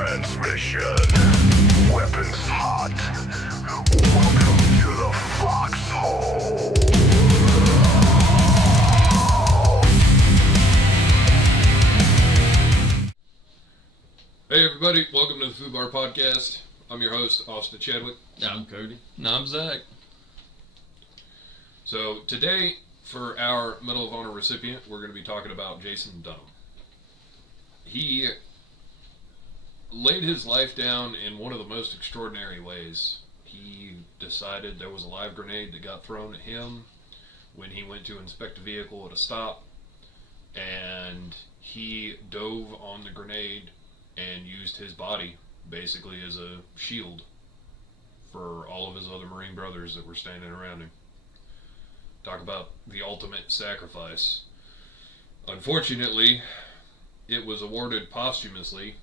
transmission. Weapons hot. Welcome to the foxhole. Hey everybody, welcome to the FUBAR Podcast. I'm your host, Austin Chadwick. I'm Cody. And I'm Zach. So today, for our Medal of Honor recipient, we're going to be talking about Jason Dunham. He laid his life down in one of the most extraordinary ways. He decided there was a live grenade that got thrown at him when he went to inspect a vehicle at a stop, and he dove on the grenade and used his body basically as a shield for all of his other Marine brothers that were standing around him. Talk about the ultimate sacrifice. Unfortunately, it was awarded posthumously.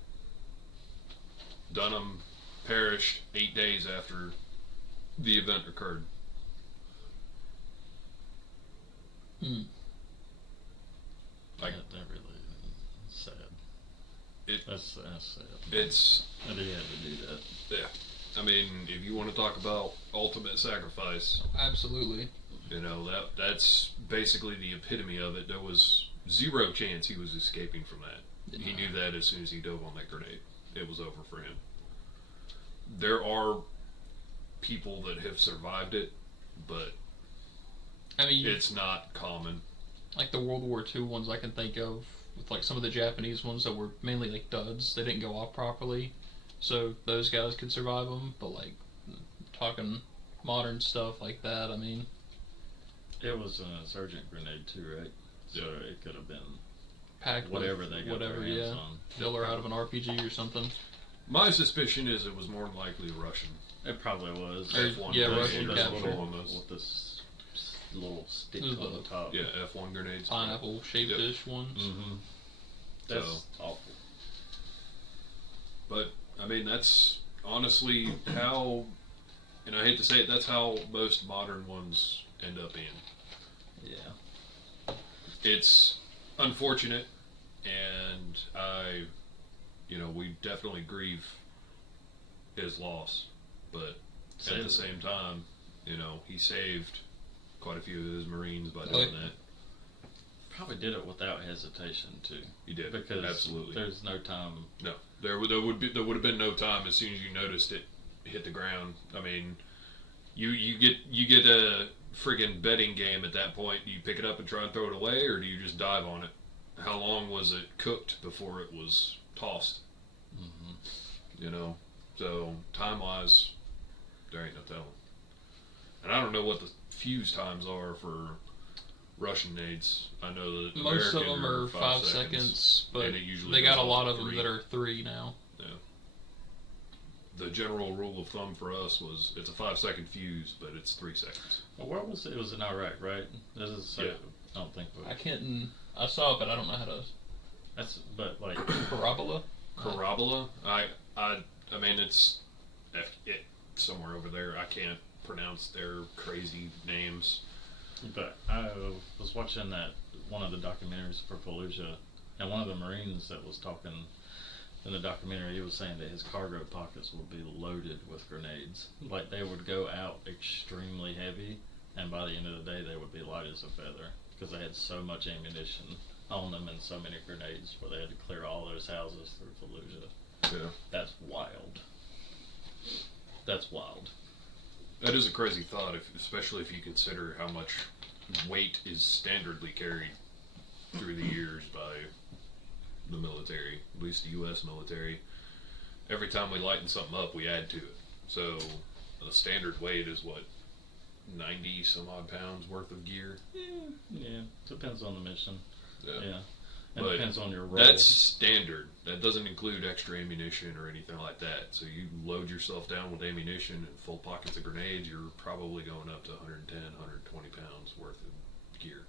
Dunham perished 8 days after the event occurred. That really is sad. That's sad. It's that he had to do that. Yeah. I mean, if you want to talk about ultimate sacrifice, Absolutely. you know, that's basically the epitome of it. There was zero chance he was escaping from that. He knew that as soon as he dove on that grenade. It was over for him. There are people that have survived it, but I mean, it's not common. like the World War II ones I can think of, with like some of the Japanese ones that were mainly like duds. They didn't go off properly, so those guys could survive them. But like talking modern stuff like that, I mean, It was an insurgent grenade too, right? So it could have been packed whatever with they got whatever, their hands yeah, on. filler out of an RPG or something. My suspicion is it was more than likely Russian. It probably was. Or, F1 yeah, grenade, Russian that's capture. what on those. With this little stick It was on the top. Yeah, F1 grenades. Pineapple shaped-ish ones. Mm-hmm. That's awful. But, I mean, that's honestly how, and I hate to say it, that's how most modern ones end up in. Yeah. It's unfortunate, and we definitely grieve his loss, but at the same time, he saved quite a few of his Marines by doing that. Probably did it without hesitation too. He did, Because absolutely. there's no time. No, there would have been no time as soon as you noticed it hit the ground. I mean, you get a friggin' betting game at that point. Do you pick it up and try and throw it away, or do you just dive on it? How long was it cooked before it was tossed? Mm-hmm. So time-wise, there ain't no telling. And I don't know what the fuse times are for Russian nades. I know that Most American of them are 5 seconds, but and it usually they got goes a lot off of them 3. that are 3 now. Yeah. The general rule of thumb for us was it's a 5-second fuse, but it's 3 seconds. Well, where was it? It was in Iraq, right? This is Yeah. I don't think. I saw it, but I don't know how to. But like Parabola? Parabola? I mean, it's somewhere over there. I can't pronounce their crazy names. But I was watching one of the documentaries for Fallujah, and one of the Marines that was talking in the documentary, he was saying that his cargo pockets would be loaded with grenades. Like they would go out extremely heavy, and by the end of the day, they would be light as a feather because they had so much ammunition on them and so many grenades, where they had to clear all those houses through Fallujah. Yeah. That's wild. That's wild. That is a crazy thought, especially if you consider how much weight is standardly carried through the years by the military, at least the U.S. military. Every time we lighten something up, we add to it. So the standard weight is 90 some odd pounds worth of gear. Yeah. Depends on the mission. Yeah. It But depends on your role. that's standard. That doesn't include extra ammunition or anything like that. So you load yourself down with ammunition and full pockets of grenades, you're probably going up to 110, 120 pounds worth of gear.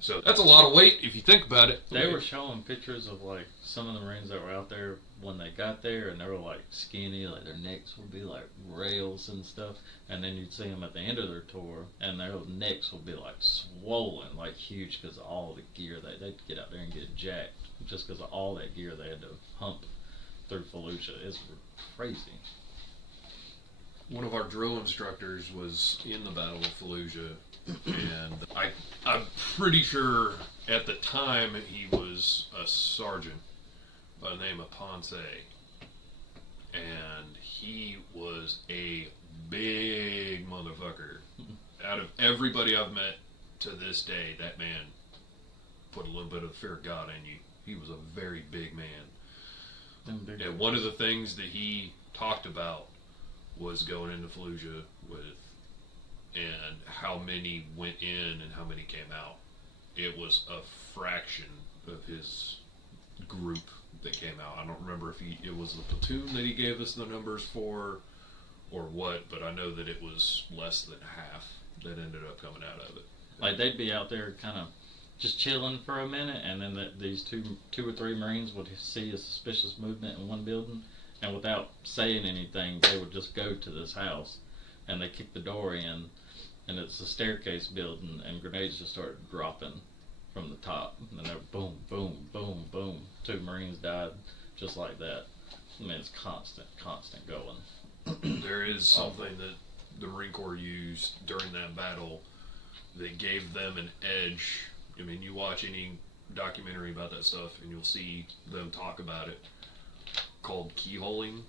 So that's a lot of weight if you think about it. They were showing pictures of like some of the Marines that were out there when they got there, and they were like skinny, like their necks would be like rails and stuff. And then you'd see them at the end of their tour, and their necks would be like swollen, like huge, because of all the gear they'd get out there and get jacked just because of all that gear they had to hump through Fallujah. It's crazy. One of our drill instructors was in the Battle of Fallujah, and I'm pretty sure at the time he was a sergeant by the name of Ponce, and he was a big motherfucker. Out of everybody I've met to this day, that man put a little bit of fear of God in you. He was a very big man. And one of the things that he talked about was going into Fallujah and how many went in and how many came out. It was a fraction of his group that came out. I don't remember if it was the platoon that he gave us the numbers for or what, but I know that it was less than half that ended up coming out of it. Like, they'd be out there kind of just chilling for a minute, and then these two or three Marines would see a suspicious movement in one building, and without saying anything, they would just go to this house, and they kick the door in, and it's a staircase building, and grenades just started dropping from the top, and they're boom, boom, boom, boom. 2 Marines died just like that. I mean, it's constant going. There is something that the Marine Corps used during that battle that gave them an edge. I mean, you watch any documentary about that stuff and you'll see them talk about it, called keyholing,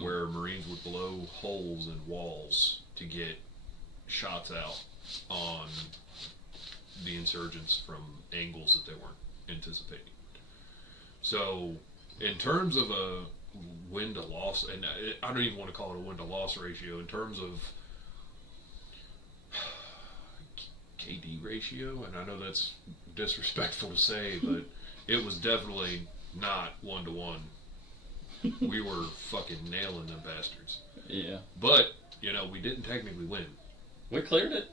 where Marines would blow holes in walls to get shots out on the insurgents from angles that they weren't anticipating. So, in terms of a win to loss, and I don't even want to call it a win to loss ratio, in terms of KD ratio, and I know that's disrespectful to say, but it was definitely not 1-to-1. We were fucking nailing them bastards. Yeah. But, we didn't technically win. We cleared it.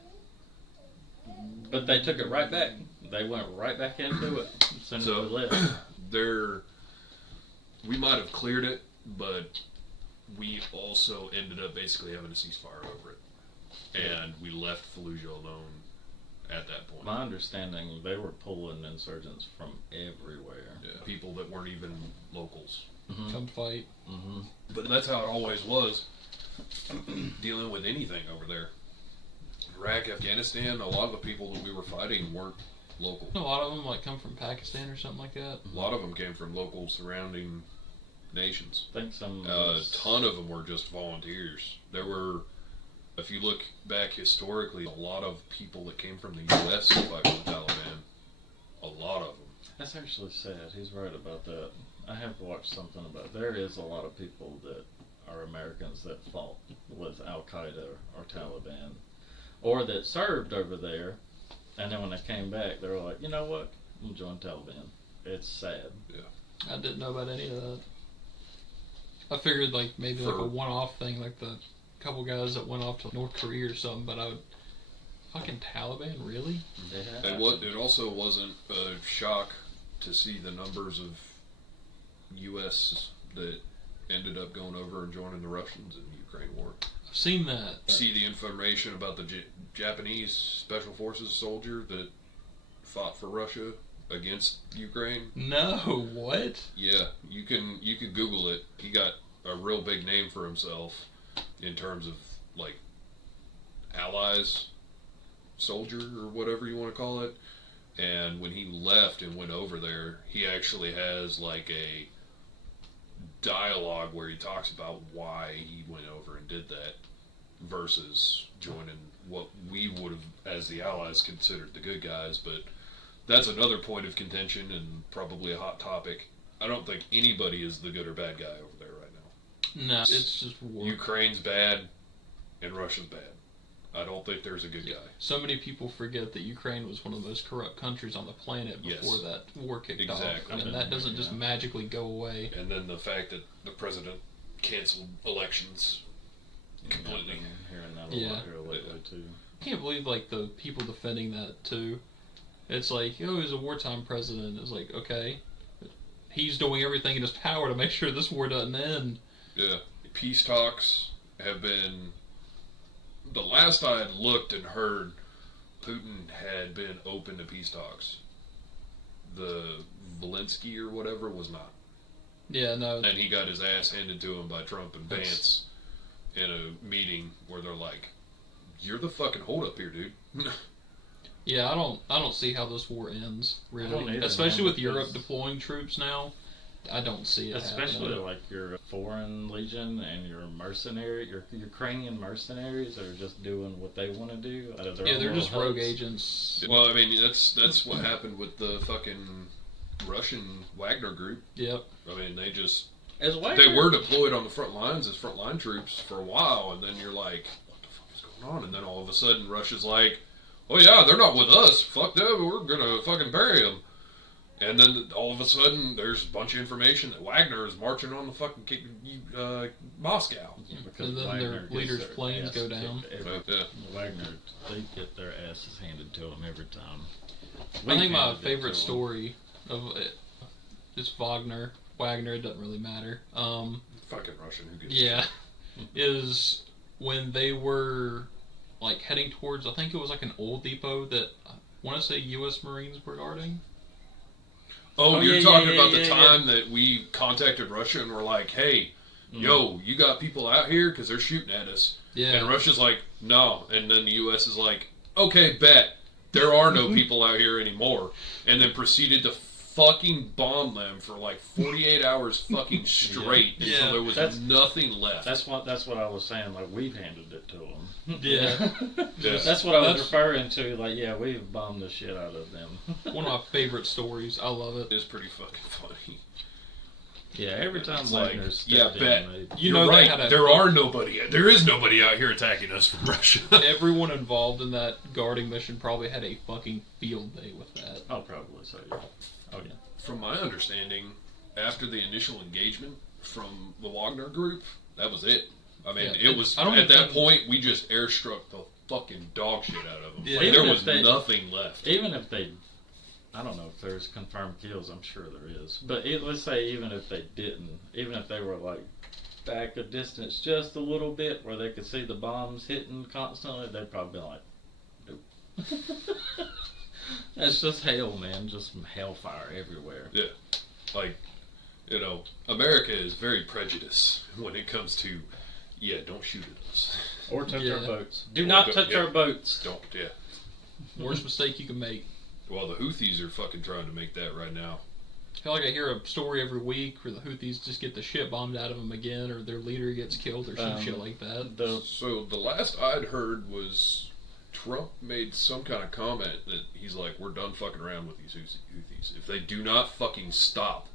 But they took it right back. They went right back into it as soon as we left. We might have cleared it, but we also ended up basically having a ceasefire over it. And we left Fallujah alone at that point. My understanding, they were pulling insurgents from everywhere. Yeah, people that weren't even locals. Mm-hmm. Come fight. Mm-hmm. But that's how it always was, dealing with anything over there. Iraq, Afghanistan, a lot of the people that we were fighting weren't local. A lot of them come from Pakistan or something like that. A lot of them came from local surrounding nations. I think some. A ton of them were just volunteers. There were, if you look back historically, a lot of people that came from the U.S. to fight with the Taliban. A lot of them. That's actually sad. He's right about that. I have watched something about. There is a lot of people that are Americans that fought with Al Qaeda or Taliban, or that served over there, and then when they came back, they were like, you know what? I'm join Taliban. It's sad. Yeah. I didn't know about any of that. I figured maybe a one-off thing, like the couple guys that went off to North Korea or something, but fucking Taliban, really? Yeah. And it also wasn't a shock to see the numbers of U.S. that ended up going over and joining the Russians in the Ukraine war. I've seen that. See the information about the Japanese Special Forces soldier that fought for Russia against Ukraine? No, what? Yeah, you can Google it. He got a real big name for himself in terms of allies, soldier or whatever you want to call it. And when he left and went over there, he actually has a dialogue where he talks about why he went over and did that versus joining what we would have, as the Allies, considered the good guys. But that's another point of contention and probably a hot topic. I don't think anybody is the good or bad guy over there right now. No, it's just war. Ukraine's bad and Russia's bad. I don't think there's a good guy. So many people forget that Ukraine was one of the most corrupt countries on the planet before that war kicked off. Exactly. And that doesn't just magically go away. And then the fact that the president canceled elections completely. I'm hearing that a Yeah. lot here lately too. I can't believe the people defending that too. It's he's a wartime president. It's okay, he's doing everything in his power to make sure this war doesn't end. Yeah. Peace talks have been, the last I had looked and heard, Putin had been open to peace talks. The Zelensky or whatever was not. Yeah, no. And he got his ass handed to him by Trump and Vance in a meeting where they're like, "You're the fucking holdup here, dude." Yeah, I don't see how this war ends, I don't really. either, Especially man, with Europe because- deploying troops now. I don't see it Especially happening. like your foreign legion and your mercenary, your Ukrainian mercenaries are just doing what they want to do out of their Yeah, own they're little just rogue huts. agents. Well, I mean, that's what happened with the fucking Russian Wagner group. Yep. I mean, they just As well. they were deployed on the front lines as frontline troops for a while, and then you're like, "What the fuck is going on?" And then all of a sudden, Russia's like, "Oh yeah, they're not with us. Fuck them. We're gonna fucking bury them." And then all of a sudden, there's a bunch of information that Wagner is marching on the fucking Moscow. Because And then Wagner their gets leaders' their planes ass go down. kicked But, yeah. Wagner, they get their asses handed to them every time. I think my handed it favorite to 'em. story of it is Wagner. It doesn't really matter. Fucking Russian. Who gives Yeah, is when they were like heading towards. I think it was like an oil depot that I want to say U.S. Marines were guarding. Oh, Oh, you're yeah, talking yeah, about yeah, the yeah, time that we contacted Russia and we're like, "Hey, yo, you got people out here because they're shooting at us." Yeah, And Russia's like, "No," and then the U.S. is like, "Okay, bet there are no people out here anymore," and then proceeded to fucking bomb them for like 48 hours fucking straight Yeah. until there was That's- nothing left. That's what I was saying. Like we've handed it to them. Yeah. Yeah. That's what I was That's- referring to. Like, yeah, we've bombed the shit out of them. one of my favorite stories. I love it. It's pretty fucking funny. Yeah, every time It's like, Wagner's yeah, stepped bet. in, they, You You're know they right. had a- There is nobody out here attacking us from Russia. Everyone involved in that guarding mission probably had a fucking field day with that. oh, probably so. Yeah. Oh yeah. From my understanding, after the initial engagement from the Wagner group, that was it. I mean, Yeah, it was I don't at that even- point we just airstruck the fucking dog shit out of them. Yeah. Like, Even there if was they- nothing left. Even if they, I don't know if there's confirmed kills. I'm sure there is. But let's say even if they didn't, even if they were like back a distance just a little bit where they could see the bombs hitting constantly, they'd probably be like, nope. That's just hell, man. Just hellfire everywhere. Yeah, like America is very prejudiced when it comes to, don't shoot at us. Or touch Yeah. our boats. Do Or not go- touch yeah. our boats. Don't, yeah. Worst mistake you can make. Well, the Houthis are fucking trying to make that right now. I feel like I hear a story every week where the Houthis just get the shit bombed out of them again, or their leader gets killed, or some shit like that. So the last I'd heard was Trump made some kind of comment that he's like, "We're done fucking around with these Houthis. If they do not fucking stop,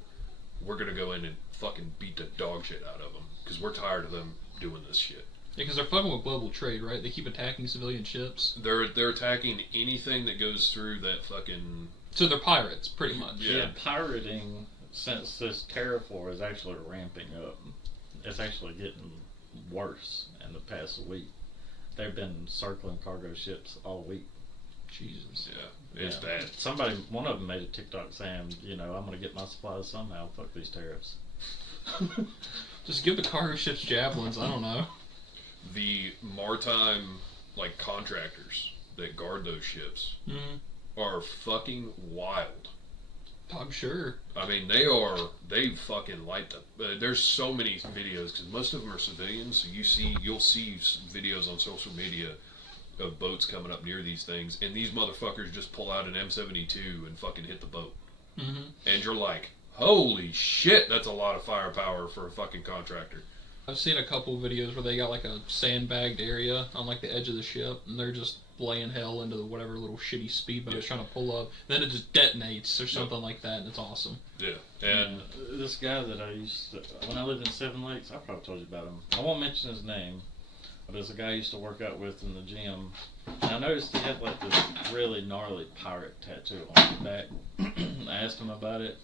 we're gonna go in and fucking beat the dog shit out of them because we're tired of them doing this shit." Yeah, because they're fucking with global trade, right? They keep attacking civilian ships. They're attacking anything that goes through that fucking So they're pirates, pretty much. Yeah. Yeah, pirating since this tariff war is actually ramping up. It's actually getting worse in the past week. They've been circling cargo ships all week. Jesus. it's Yeah. bad. One of them made a TikTok saying, I'm going to get my supplies somehow. Fuck these tariffs. Just give the cargo ships javelins, I don't know. The maritime like contractors that guard those ships Mm-hmm. are fucking wild. I'm sure. I mean, they fucking light the. There's so many videos because most of them are civilians. So you'll see videos on social media of boats coming up near these things, and these motherfuckers just pull out an M72 and fucking hit the boat, Mm-hmm. and you're like, holy shit, that's a lot of firepower for a fucking contractor. I've seen a couple videos where they got like a sandbagged area on like the edge of the ship, and they're just laying hell into whatever little shitty speedboat is trying to pull up. Then it just detonates or something like that, and it's awesome. Yeah, and This guy that I used to, when I lived in Seven Lakes, I probably told you about him. I won't mention his name, but there's a guy I used to work out with in the gym. And I noticed he had like this really gnarly pirate tattoo on his back. I asked him about it,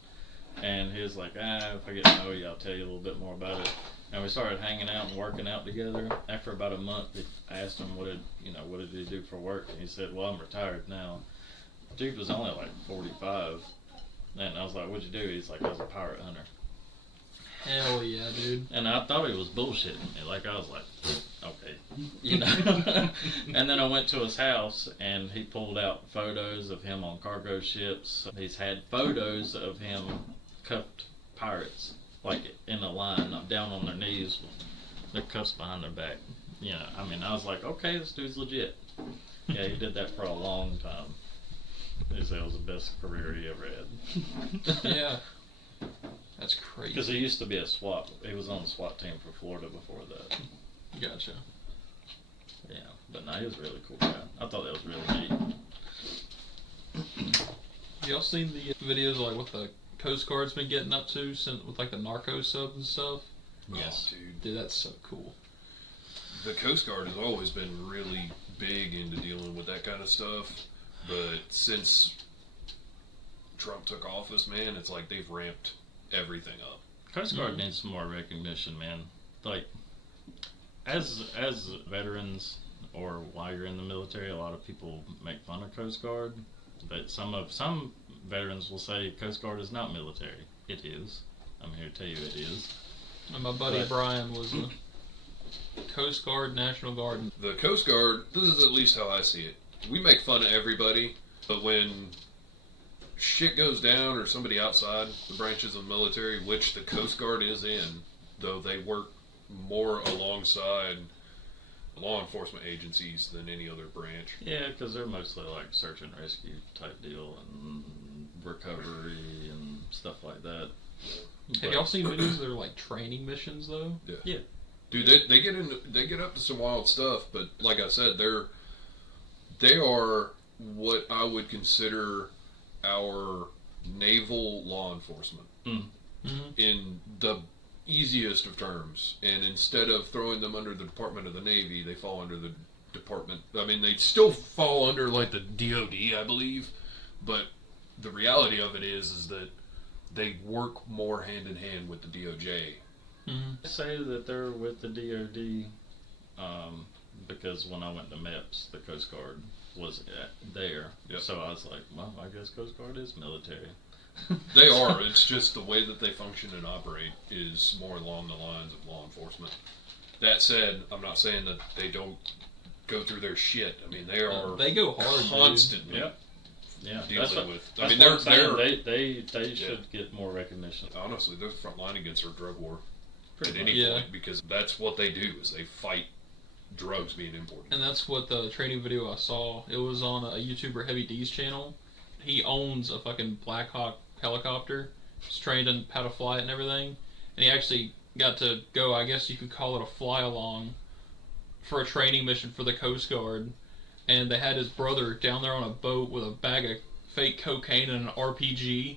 and he was like, if I get to know you, I'll tell you a little bit more about it. And we started hanging out and working out together. After about a month, I asked him what did he do for work, and he said, "Well, I'm retired now." Dude was only like 45, and I was like, "What'd you do?" He's like, "I was a pirate hunter." Hell yeah, dude. And I thought he was bullshitting me. Like, I was like, okay. And then I went to his house, and he pulled out photos of him on cargo ships. He's had photos of him cuffed pirates like in a line, down on their knees, with their cuffs behind their back. Yeah, I mean, I was like, okay, this dude's legit. Yeah, he did that for a long time. He said it was the best career he ever had. Yeah. That's crazy. Because he used to be a SWAT. He was on the SWAT team for Florida before that. Gotcha. Yeah, but no, he was a really cool guy. I thought that was really neat. Y'all seen the videos of, like, what the Coast Guard's been getting up to since, with, like, the narco subs and stuff? Yes. Oh, dude. Dude, that's so cool. The Coast Guard has always been really big into dealing with that kind of stuff, but since Trump took office, man, it's like they've ramped everything up. Coast Guard needs some more recognition, man. Like, as veterans or while you're in the military, a lot of people make fun of Coast Guard. But some veterans will say Coast Guard is not military. It is. I'm here to tell you it is. And my buddy Brian was a Coast Guard, National Guard. The Coast Guard, this is at least how I see it. We make fun of everybody, but when shit goes down or somebody outside the branches of the military, which the Coast Guard is in, though they work more alongside law enforcement agencies than any other branch. Yeah, because they're mostly like search and rescue type deal and recovery and stuff like that. Have y'all seen videos of their, like, training missions, though? Yeah. Dude, they get up to some wild stuff, but like I said, they are what I would consider our naval law enforcement in the easiest of terms. And instead of throwing them under the Department of the Navy, they fall under the Department. I mean, they still fall under like the DoD, I believe, but the reality of it is that they work more hand in hand with the DOJ. I say that they're with the DoD because when I went to MEPS, the Coast Guard was there. Yep. So I was like, well, I guess Coast Guard is military. They are. It's just the way that they function and operate is more along the lines of law enforcement. That said, I'm not saying that they don't go through their shit. I mean, they are. They go hard, constantly. Yep. Yeah, dealing with. I That's mean, what I'm saying. they're They should get more recognition. honestly, they're the front line against our drug war Pretty at much. any point, because that's what they do is they fight drugs being imported. And that's what the training video I saw. It was on a YouTuber, Heavy D's channel. He owns a fucking Black Hawk helicopter. He's trained in how to fly it and everything. And he actually got to go, I guess you could call it a fly-along, for a training mission for the Coast Guard. And they had his brother down there on a boat with a bag of fake cocaine and an RPG.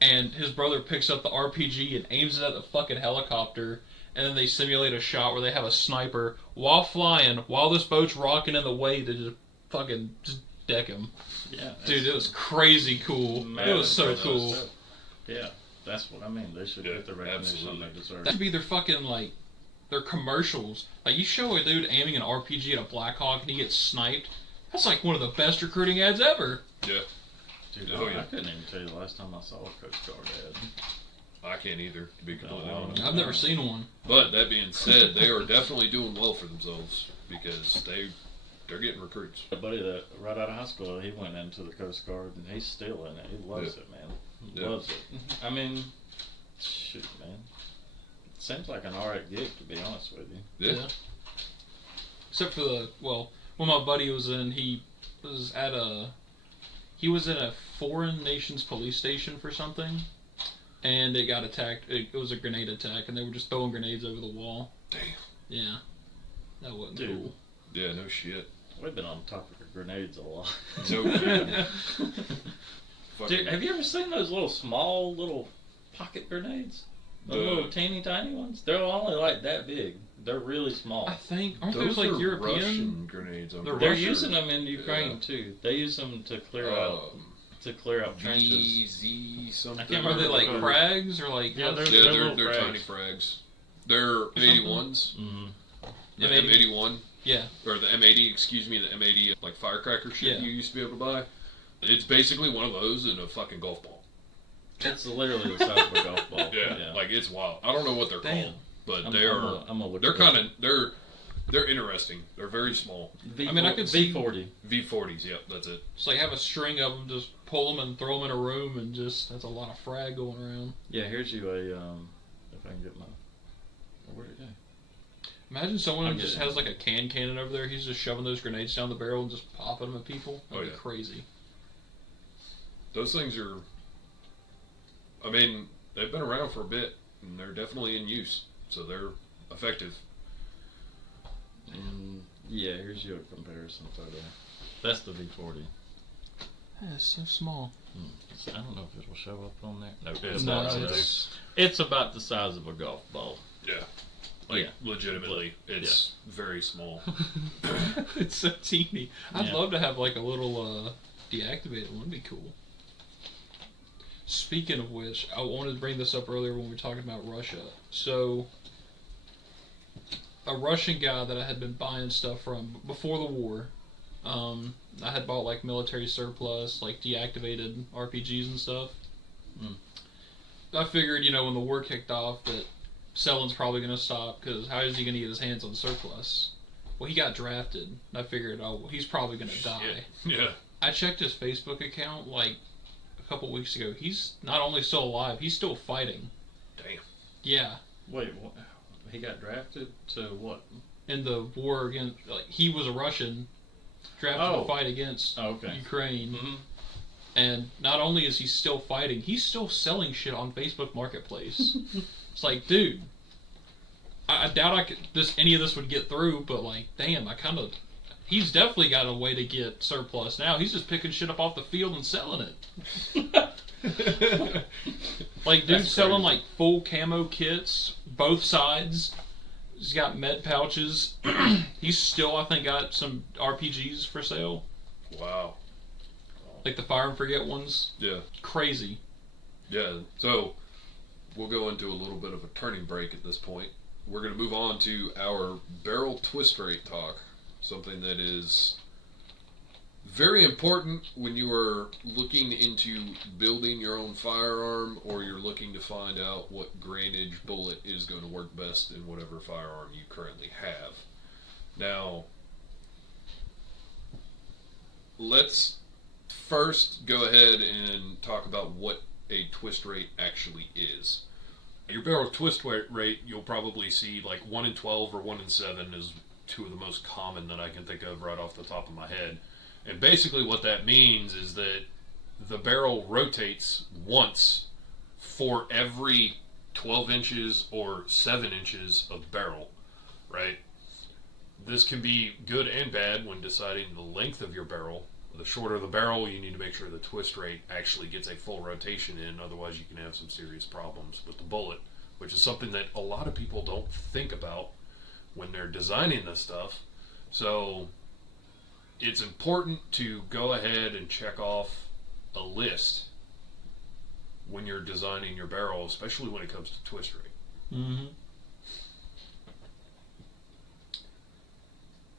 And his brother picks up the RPG and aims it at the fucking helicopter. And then they simulate a shot where they have a sniper while flying, while this boat's rocking in the way to just fucking just deck him. Yeah, Dude, it was crazy cool. It was so cool. Yeah, that's what I mean. They should get the recognition absolutely. they deserve. That should be their fucking, like, their commercials. Like, you show a dude aiming an RPG at a Black Hawk and he gets sniped. That's like one of the best recruiting ads ever. Yeah. Dude, Oh, yeah. I couldn't even tell you the last time I saw a Coast Guard ad. I can't either, to be completely No. honest. I've never seen one. But that being said, they are definitely doing well for themselves because they're getting recruits. A buddy that right out of high school, he went into the Coast Guard and he's still in it. He loves it, man. He loves it. I mean, shoot, man. Seems like an alright gig, to be honest with you. Yeah. Except for when my buddy was in, he was in a foreign nation's police station for something, and it got attacked. It was a grenade attack, and they were just throwing grenades over the wall. Damn. Yeah. That wasn't Dude. cool. Yeah, no shit. We've been on the topic of grenades a lot. No kidding. Dude, have you ever seen those small little pocket grenades? Those little teeny tiny ones? They're only like that big. They're really small. I think, aren't Those those like are European? Russian grenades. I'm They're They're pretty sure. using them in Ukraine too. They use them to clear out trenches. VZ something. I can't Are remember they like the- frags or like? Yeah, they're Yeah, little they're frags. tiny frags. They're M81s. Mm-hmm. The M80. M81. Yeah. Or the M80, excuse me, the M80 like firecracker shit Yeah. you used to be able to buy. It's basically one of those in a fucking golf ball. It's literally the size of a golf ball. Yeah, like it's wild. I don't know what they're Damn. called, but I'm gonna look they're it up. kind of they're interesting. They're very small. V- I mean, I could see- V40. V40s, yep, that's it. Just like have a string of them, just pull them and throw them in a room, and just that's a lot of frag going around. Yeah, here's you a if I can get my. Where'd it go? Imagine someone I'll who get just it. has like a cannon over there. He's just shoving those grenades down the barrel and just popping them at people. That'd be crazy. Those things are. I mean, they've been around for a bit, and they're definitely in use, so they're effective. And yeah, here's your comparison photo. That's the V40. Yeah, it's so small. I don't know if it'll show up on there. No, It's No, not. it's about the size of a golf ball. Yeah. Like, Yeah. legitimately, it's very small. It's so teeny. I'd Yeah. love to have like a little deactivated one. It'd be cool. Speaking of which, I wanted to bring this up earlier when we were talking about Russia. So, a Russian guy that I had been buying stuff from before the war, I had bought like military surplus, like deactivated RPGs and stuff. I figured, when the war kicked off, that selling's probably going to stop, because how is he going to get his hands on surplus? Well, he got drafted, and I figured, he's probably going to die. Yeah. I checked his Facebook account like a couple weeks ago. He's not only still alive, he's still fighting. Damn. Yeah. Wait, what? He got drafted to what? In the war against, like, he was a Russian, drafted to fight against Ukraine. Mm-hmm. And not only is he still fighting, he's still selling shit on Facebook Marketplace. It's like, dude, I doubt any of this would get through, but like, damn, he's definitely got a way to get surplus now. He's just picking shit up off the field and selling it. Like, dude's selling like full camo kits, both sides. He's got med pouches. He's still, I think, got some RPGs for sale. Wow. Like the Fire and Forget ones. Yeah. Crazy. Yeah. So, we'll go into a little bit of a turning break at this point. We're going to move on to our barrel twist rate talk. Something that is very important when you are looking into building your own firearm, or you're looking to find out what grainage bullet is going to work best in whatever firearm you currently have. Now, let's first go ahead and talk about what a twist rate actually is. Your barrel twist rate, you'll probably see like 1 in 12 or 1 in 7 is two of the most common that I can think of right off the top of my head. And basically what that means is that the barrel rotates once for every 12 inches or 7 inches of barrel, right? This can be good and bad when deciding the length of your barrel. The shorter the barrel, you need to make sure the twist rate actually gets a full rotation in, otherwise you can have some serious problems with the bullet, which is something that a lot of people don't think about when they're designing this stuff. So it's important to go ahead and check off a list when you're designing your barrel, especially when it comes to twist rate. Mm-hmm.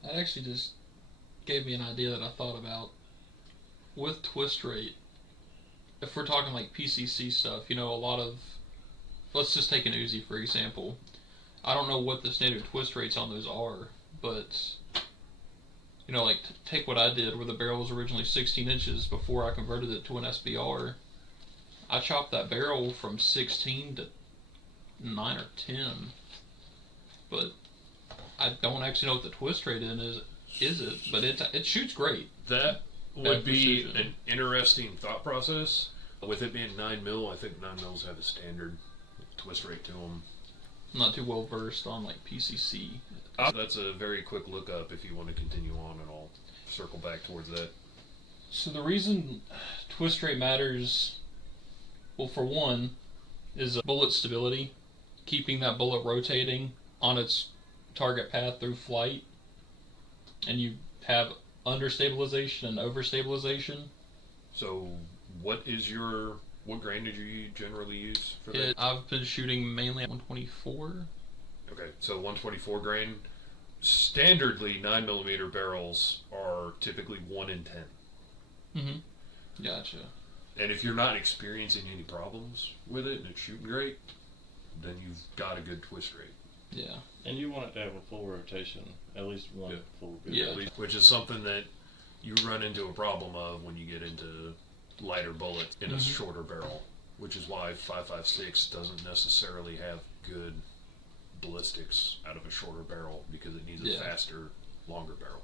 That actually just gave me an idea that I thought about. With twist rate, if we're talking like PCC stuff, a lot of, let's just take an Uzi for example. I don't know what the standard twist rates on those are, but like take what I did where the barrel was originally 16 inches before I converted it to an SBR. I chopped that barrel from 16 to 9 or 10, but I don't actually know what the twist rate is it? But it shoots great. That would be precision. an interesting thought process. With it being 9mm, I think 9mm have a standard twist rate to them. I'm not too well versed on like PCC. That's a very quick look up if you want to continue on, and I'll circle back towards that. So the reason twist rate matters, well, for one, is bullet stability, keeping that bullet rotating on its target path through flight, and you have understabilization and overstabilization. So, what grain did you generally use for that? I've been shooting mainly at 124. Okay, so 124 grain. Standardly, 9mm barrels are typically 1 in 10. Mm-hmm. Gotcha. And if you're not experiencing any problems with it and it's shooting great, then you've got a good twist rate. Yeah. And you want it to have a full rotation, at least one full good rotation. Which is something that you run into a problem of when you get into lighter bullets in a shorter barrel. which is why 5.56 doesn't necessarily have good ballistics out of a shorter barrel, because it needs a faster, longer barrel,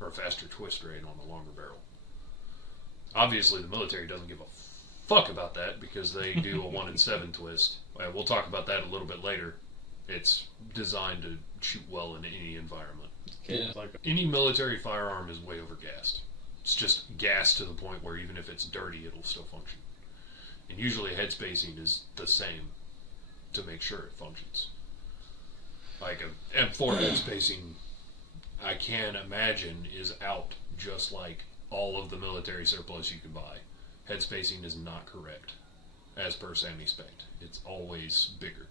or a faster twist rate on a longer barrel. Obviously, the military doesn't give a fuck about that, because they do a 1 in 7 twist, and we'll talk about that a little bit later. It's designed to shoot well in any environment. Yeah. Any military firearm is way overgassed. It's just gassed to the point where even if it's dirty, it'll still function. And usually head spacing is the same to make sure it functions. Like a M4 head spacing, I can imagine, is out just like all of the military surplus you can buy. Head spacing is not correct as per SAMI spec. It's always bigger.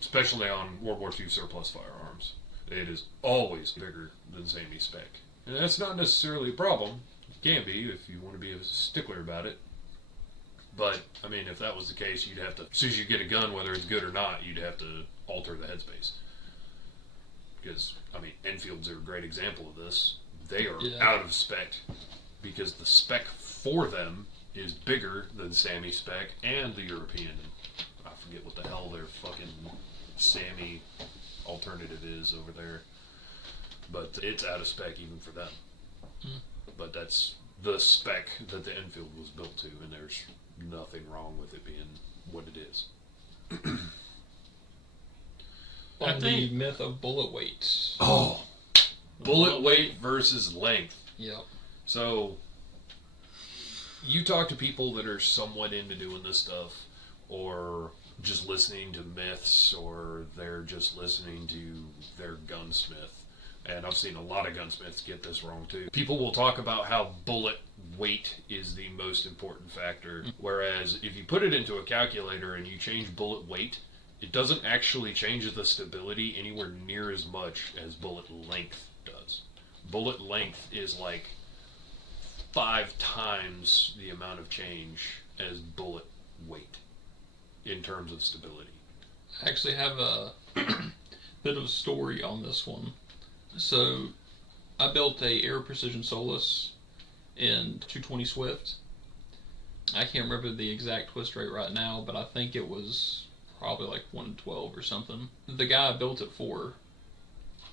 Especially on World War II surplus firearms. It is always bigger than SAMI spec. And that's not necessarily a problem. It can be if you want to be a stickler about it. But, I mean, if that was the case, you'd have to, as soon as you get a gun, whether it's good or not, you'd have to alter the headspace. Because, I mean, Enfields are a great example of this. They are out of spec because the spec for them is bigger than SAMI spec and the European. I forget what the hell their fucking SAMI alternative is over there. But it's out of spec even for them. But that's the spec that the Enfield was built to, and there's nothing wrong with it being what it is. On the myth of bullet weight. Oh, bullet weight versus length. Yep. So, you talk to people that are somewhat into doing this stuff, or just listening to myths, or they're just listening to their gunsmith. And I've seen a lot of gunsmiths get this wrong too. People will talk about how bullet weight is the most important factor, whereas if you put it into a calculator and you change bullet weight, it doesn't actually change the stability anywhere near as much as bullet length does. Bullet length is like 5 times the amount of change as bullet weight in terms of stability. I actually have a bit of a story on this one. So, I built a Air Precision Solus in 220 Swift. I can't remember the exact twist rate right now, but I think it was probably like 112 or something. The guy I built it for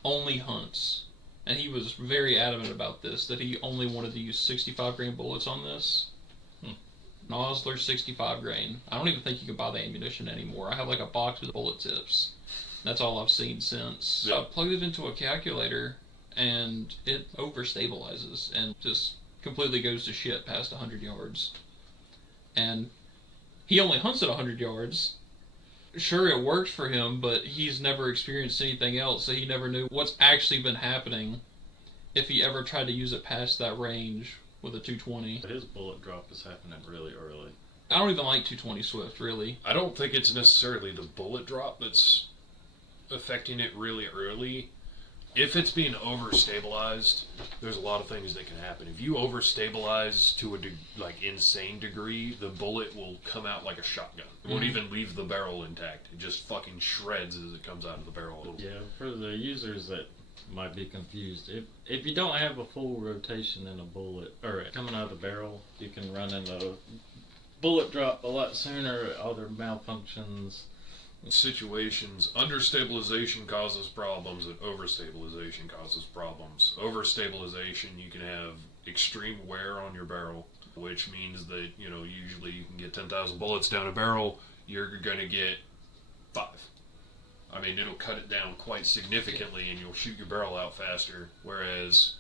only hunts, and he was very adamant about this, that he only wanted to use 65 grain bullets on this. Nosler 65 grain. I don't even think you can buy the ammunition anymore. I have like a box with bullet tips. That's all I've seen since. Yep. I plugged it into a calculator, and it overstabilizes and just completely goes to shit past 100 yards. And he only hunts at 100 yards. Sure, it worked for him, but he's never experienced anything else, so he never knew what's actually been happening if he ever tried to use it past that range with a 220. His bullet drop is happening really early. I don't even like 220 Swift, really. I don't think it's necessarily the bullet drop that's affecting it really early. If it's being overstabilized, there's a lot of things that can happen. If you overstabilize to a insane degree, the bullet will come out like a shotgun. It won't even leave the barrel intact. It just fucking shreds as it comes out of the barrel. Yeah, for the users that might be confused, if you don't have a full rotation in a bullet, or coming out of the barrel, you can run into bullet drop a lot sooner, other malfunctions. Situations, understabilization causes problems and overstabilization causes problems. Overstabilization, you can have extreme wear on your barrel, which means that, usually you can get 10,000 bullets down a barrel, you're going to get 5. I mean, it'll cut it down quite significantly and you'll shoot your barrel out faster, whereas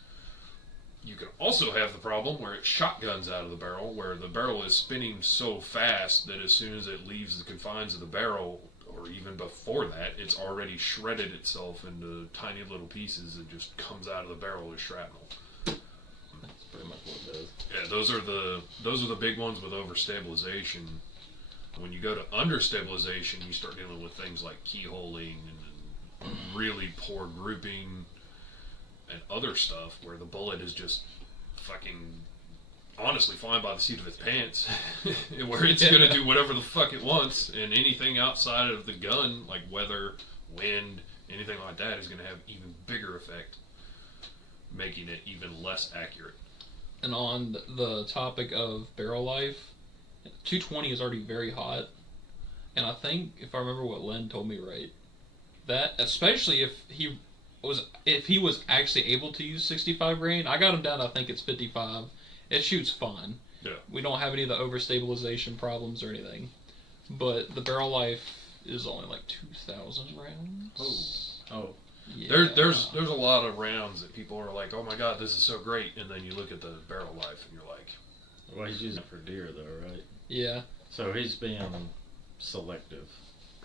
you can also have the problem where it shotguns out of the barrel, where the barrel is spinning so fast that as soon as it leaves the confines of the barrel, or even before that, it's already shredded itself into tiny little pieces and just comes out of the barrel as shrapnel. That's pretty much what it does. Yeah, those are the big ones with overstabilization. When you go to understabilization, you start dealing with things like keyholing and really poor grouping and other stuff where the bullet is just fucking honestly flying by the seat of its pants where it's going to do whatever the fuck it wants, and anything outside of the gun, like weather, wind, anything like that, is going to have even bigger effect, making it even less accurate. And on the topic of barrel life, 220 is already very hot, and I think if I remember what Len told me right, that especially if he was actually able to use 65 grain, I got him down to, I think it's 55. It shoots fine. Yeah. We don't have any of the overstabilization problems or anything, but the barrel life is only like 2,000 rounds. Oh. Yeah. There's a lot of rounds that people are like, oh my god, this is so great, and then you look at the barrel life and you're like, Well, he's using it for deer, though, right? Yeah. So he's being selective.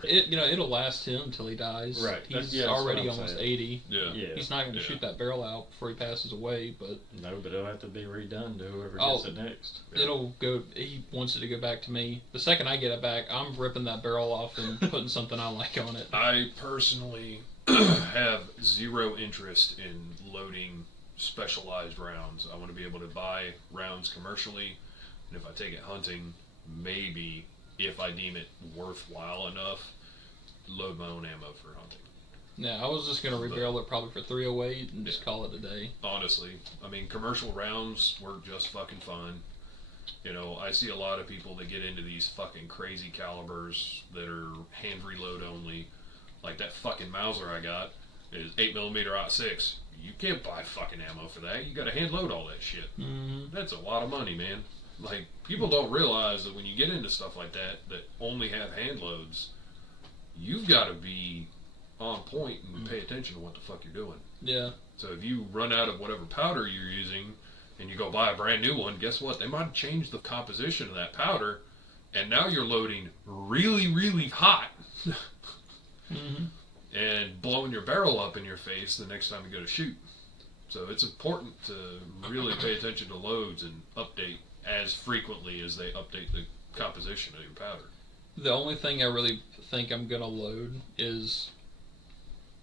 It'll last him until he dies. Right. He's That's what already I'm almost saying. 80. yeah. Yeah. He's not going to Yeah. shoot that barrel out before he passes away, but No, but it'll have to be redone to whoever Oh. gets it next. Yeah. it'll go. He wants it to go back to me. The second I get it back, I'm ripping that barrel off and putting something I like on it. I personally have zero interest in loading specialized rounds. I want to be able to buy rounds commercially, and if I take it hunting, maybe if I deem it worthwhile enough, load my own ammo for hunting. Yeah, I was just going to rebarrel it probably for 308 and just Yeah. call it a day. Honestly, I mean, commercial rounds were just fucking fun. You know, I see a lot of people that get into these fucking crazy calibers that are hand reload only. Like that fucking Mauser I got is 8mm .6. You can't buy fucking ammo for that. You gotta hand load all that shit. Mm-hmm. That's a lot of money, man. Like, people don't realize that when you get into stuff like that, that only have hand loads, you've gotta be on point and pay attention to what the fuck you're doing. Yeah. So if you run out of whatever powder you're using and you go buy a brand new one, guess what? They might change the composition of that powder, and now you're loading really, really hot Mm-hmm. and blowing your barrel up in your face the next time you go to shoot. So it's important to really pay attention to loads and update as frequently as they update the composition of your powder. The only thing I really think I'm going to load is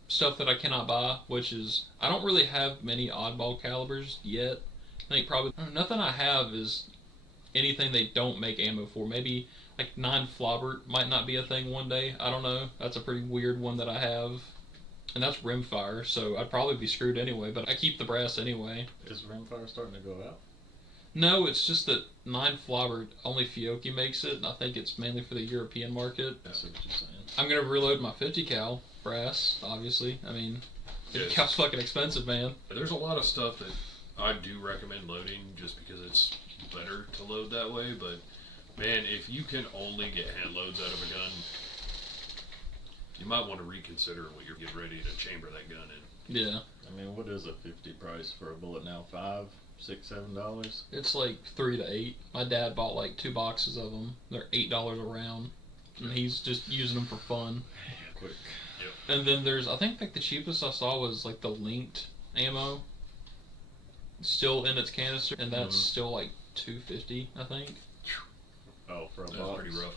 stuff that I cannot buy, which is, I don't really have many oddball calibers yet. I think probably nothing I have is anything they don't make ammo for. Maybe like 9 Flaubert might not be a thing one day. I don't know. That's a pretty weird one that I have. And that's rimfire, so I'd probably be screwed anyway, but I keep the brass anyway. Is rimfire starting to go out? No, it's just that 9 Flaubert, only Fiocchi makes it, and I think it's mainly for the European market. That's what you're saying. I'm going to reload my 50 cal brass, obviously. I mean, 50 Yes. cal's fucking expensive, man. There's a lot of stuff that I do recommend loading just because it's better to load that way, but man, if you can only get hand loads out of a gun, you might want to reconsider what you're getting ready to chamber that gun in. Yeah. I mean, what is a 50 price for a bullet now? $5, $6, $7? It's like 3 to 8. My dad bought like 2 boxes of them. They're $8 a round, and he's just using them for fun. Quick. And then there's, I think like the cheapest I saw was like the linked ammo, still in its canister, and that's still like $250, I think. Oh, for a That's box? pretty rough.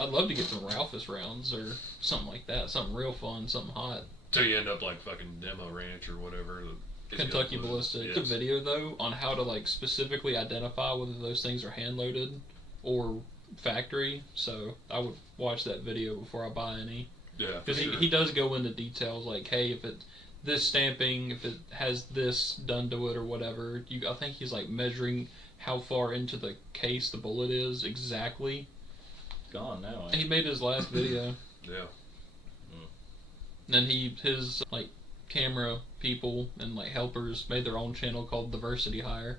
I'd love to get some Ralphus rounds or something like that, something real fun, something hot. So you end up like fucking Demo Ranch or whatever. Kentucky Ballistic. Yes. It's a video though on how to like specifically identify whether those things are hand loaded or factory. So I would watch that video before I buy any, Yeah, for because sure. he does go into details like, hey, if it this stamping, if it has this done to it or whatever. I think he's like measuring how far into the case the bullet is exactly. Gone now. He made his last video. Yeah. And then his like camera people and like helpers made their own channel called Diversity Hire.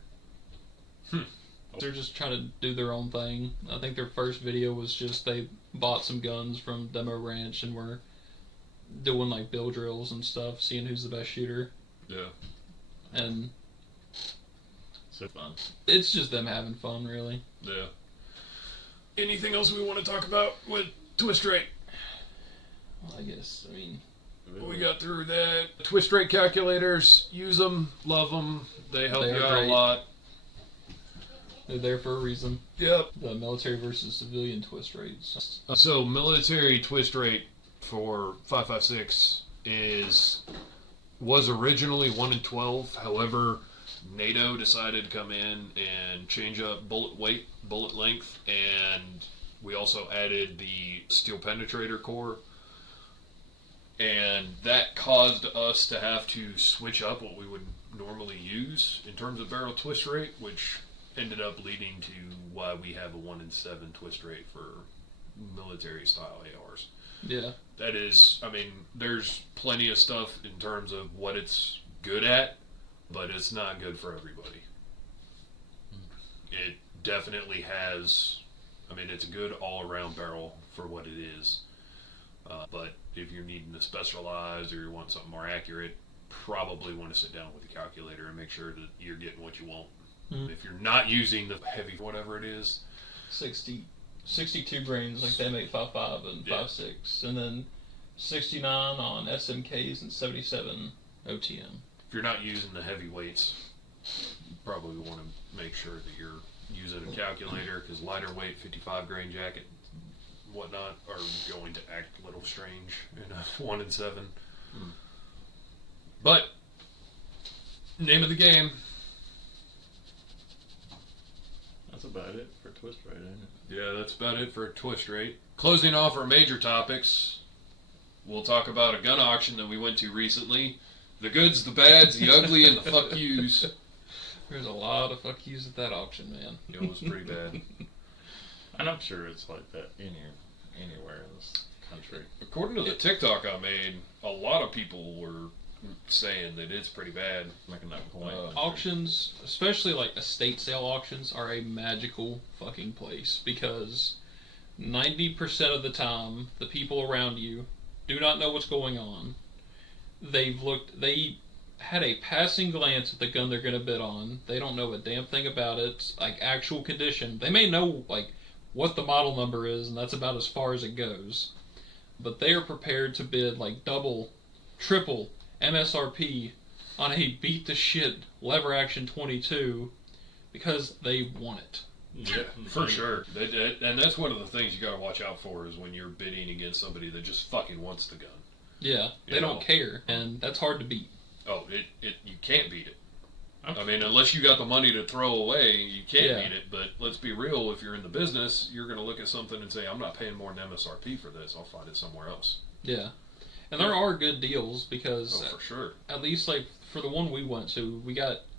They're just trying to do their own thing. I think their first video was just they bought some guns from Demo Ranch and were doing like bill drills and stuff, seeing who's the best shooter. Yeah. And So fun. it's just them having fun, really. Yeah. Anything else we want to talk about with Twist Rate? Well, I guess, I mean, We got through that. Twist Rate calculators, use them, love them. They help They you are out great. a lot. they're there for a reason. Yep. The military versus civilian twist rates. So military twist rate for 5.56 was originally 1 in 12. However, NATO decided to come in and change up bullet weight, bullet length, and we also added the steel penetrator core. And that caused us to have to switch up what we would normally use in terms of barrel twist rate, which ended up leading to why we have a 1 in 7 twist rate for military style ARs. Yeah. That is, I mean, there's plenty of stuff in terms of what it's good at, but it's not good for everybody. It definitely has, I mean, it's a good all-around barrel for what it is. But if you're needing to specialize or you want something more accurate, probably want to sit down with the calculator and make sure that you're getting what you want. If you're not using the heavy, whatever it is, 62 grains like the M855 and 5.6, and then 69 on SMKs and 77 OTM. if you're not using the heavy weights, you probably want to make sure that you're using a calculator, because lighter weight 55 grain jacket, whatnot, are going to act a little strange in a 1 in 7. But name of the game. That's about it for twist rate, ain't it? Yeah, that's about it for twist rate. Closing off our major topics, we'll talk about a gun auction that we went to recently. The goods, the bads, the ugly, and the fuck yous. There's a lot of fuck yous at that auction, man. It was pretty bad. And I'm sure it's like that anywhere in this country. According to the TikTok I made, a lot of people were saying that it's pretty bad. Making that point. Auctions, especially like estate sale auctions, are a magical fucking place because 90% of the time, the people around you do not know what's going on. They had a passing glance at the gun they're going to bid on. They don't know a damn thing about it, like actual condition. They may know like what the model number is, and that's about as far as it goes. But they are prepared to bid like double, triple MSRP on a beat the shit lever action 22 because they want it. Yeah, for sure. And that's one of the things you gotta watch out for is when you're bidding against somebody that just fucking wants the gun. Yeah, they don't care, and that's hard to beat. Oh, you can't beat it. I mean, unless you got the money to throw away, you can't beat it. But let's be real, if you're in the business, you're going to look at something and say, I'm not paying more than MSRP for this. I'll find it somewhere else. Yeah. And there are good deals because, for sure. At least like for the one we went to,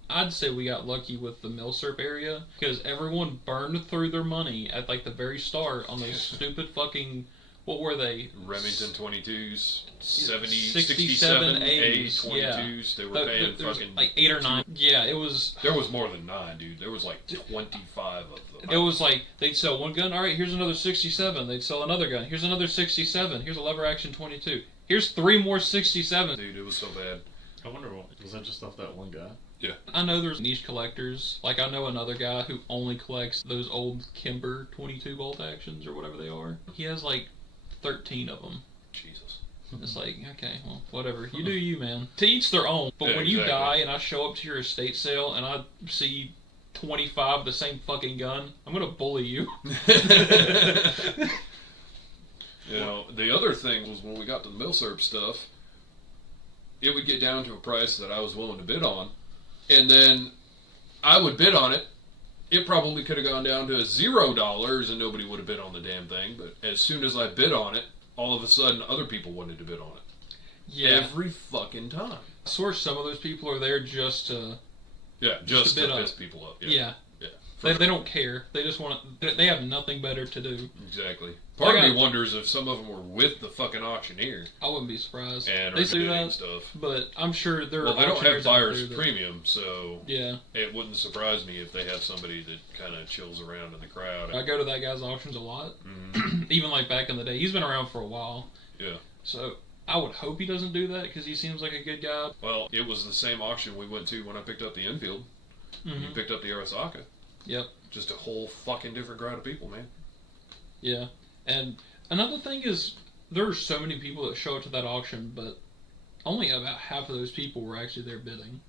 I'd say we got lucky with the Millsirp area because everyone burned through their money at like the very start on those stupid fucking, what were they? Remington 22s, 67 67 A22s. Yeah. They were paying fucking like 8 or 9. Yeah, it was. There was more than 9, dude. There was like 25 of them. It was like they'd sell one gun. All right, here's another 67. They'd sell another gun. Here's another 67. Here's a lever action 22. Here's 3 more 67. Dude, it was so bad. I wonder, was that just off that one guy? Yeah. I know there's niche collectors. Like, I know another guy who only collects those old Kimber 22 bolt actions or whatever they are. He has like 13 of them. Jesus. It's like, okay, well, whatever. You do you, man. To each their own. But when you die and I show up to your estate sale and I see 25 of the same fucking gun, I'm going to bully you. You know, the other thing was when we got to the Millsirp stuff, it would get down to a price that I was willing to bid on, and then I would bid on it. It probably could have gone down to $0 and nobody would have bid on the damn thing, but as soon as I bid on it, all of a sudden other people wanted to bid on it. Yeah. Every fucking time. I swear some of those people are there just to... Yeah, just to to piss people up. Yeah. Yeah. They don't care. They just want to... They have nothing better to do. Exactly. Part of me wonders if some of them were with the fucking auctioneer. I wouldn't be surprised. And they are do bidding that, stuff. but I'm sure there Well, are they don't have auctioneers out buyer's there premium, so yeah, it wouldn't surprise me if they have somebody that kind of chills around in the crowd. I go to that guy's auctions a lot. Mm-hmm. Even like back in the day. He's been around for a while. Yeah. So I would hope he doesn't do that because he seems like a good guy. Well, it was the same auction we went to when I picked up the Enfield. Mm-hmm. You picked up the Arasaka. Yep. Just a whole fucking different crowd of people, man. Yeah. And another thing is there are so many people that show up to that auction, but only about half of those people were actually there bidding.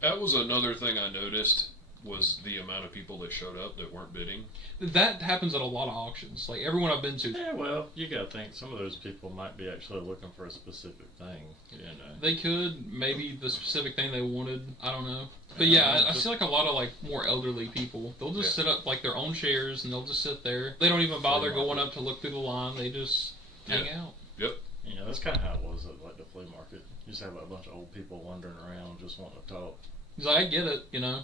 That was another thing I noticed, was the amount of people that showed up that weren't bidding. That happens at a lot of auctions. Like everyone I've been to. Yeah, well, you gotta think some of those people might be actually looking for a specific thing, you know. They could, maybe the specific thing they wanted, I don't know. But yeah, I see like a lot of like more elderly people. They'll just sit up like their own chairs and they'll just sit there. They don't even bother going up to look through the line. They just hang out. Yep. You know, that's kind of how it was at like the flea market. You just have a bunch of old people wandering around just wanting to talk. He's like, I get it, you know.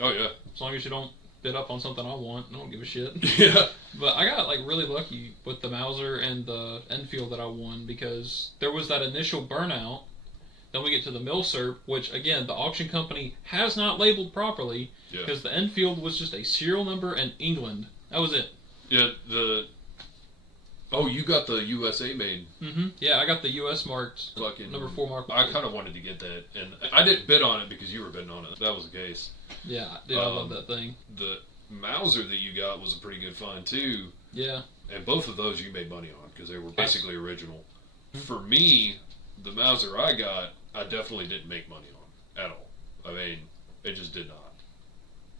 Oh yeah. As long as you don't bid up on something I want, I don't give a shit. Yeah. But I got like really lucky with the Mauser and the Enfield that I won because there was that initial burnout. Then we get to the Milsurp, which again the auction company has not labeled properly because the Enfield was just a serial number and England. That was it. Yeah. Oh, you got the USA made. Mm-hmm. Yeah, I got the US marked, Fucking number 4 mark. I kind of wanted to get that, and I didn't bid on it because you were bidding on it. That was the case. Yeah, dude, I love that thing. The Mauser that you got was a pretty good find too. Yeah. And both of those you made money on because they were basically original. For me, the Mauser I got, I definitely didn't make money on at all. I mean, it just did not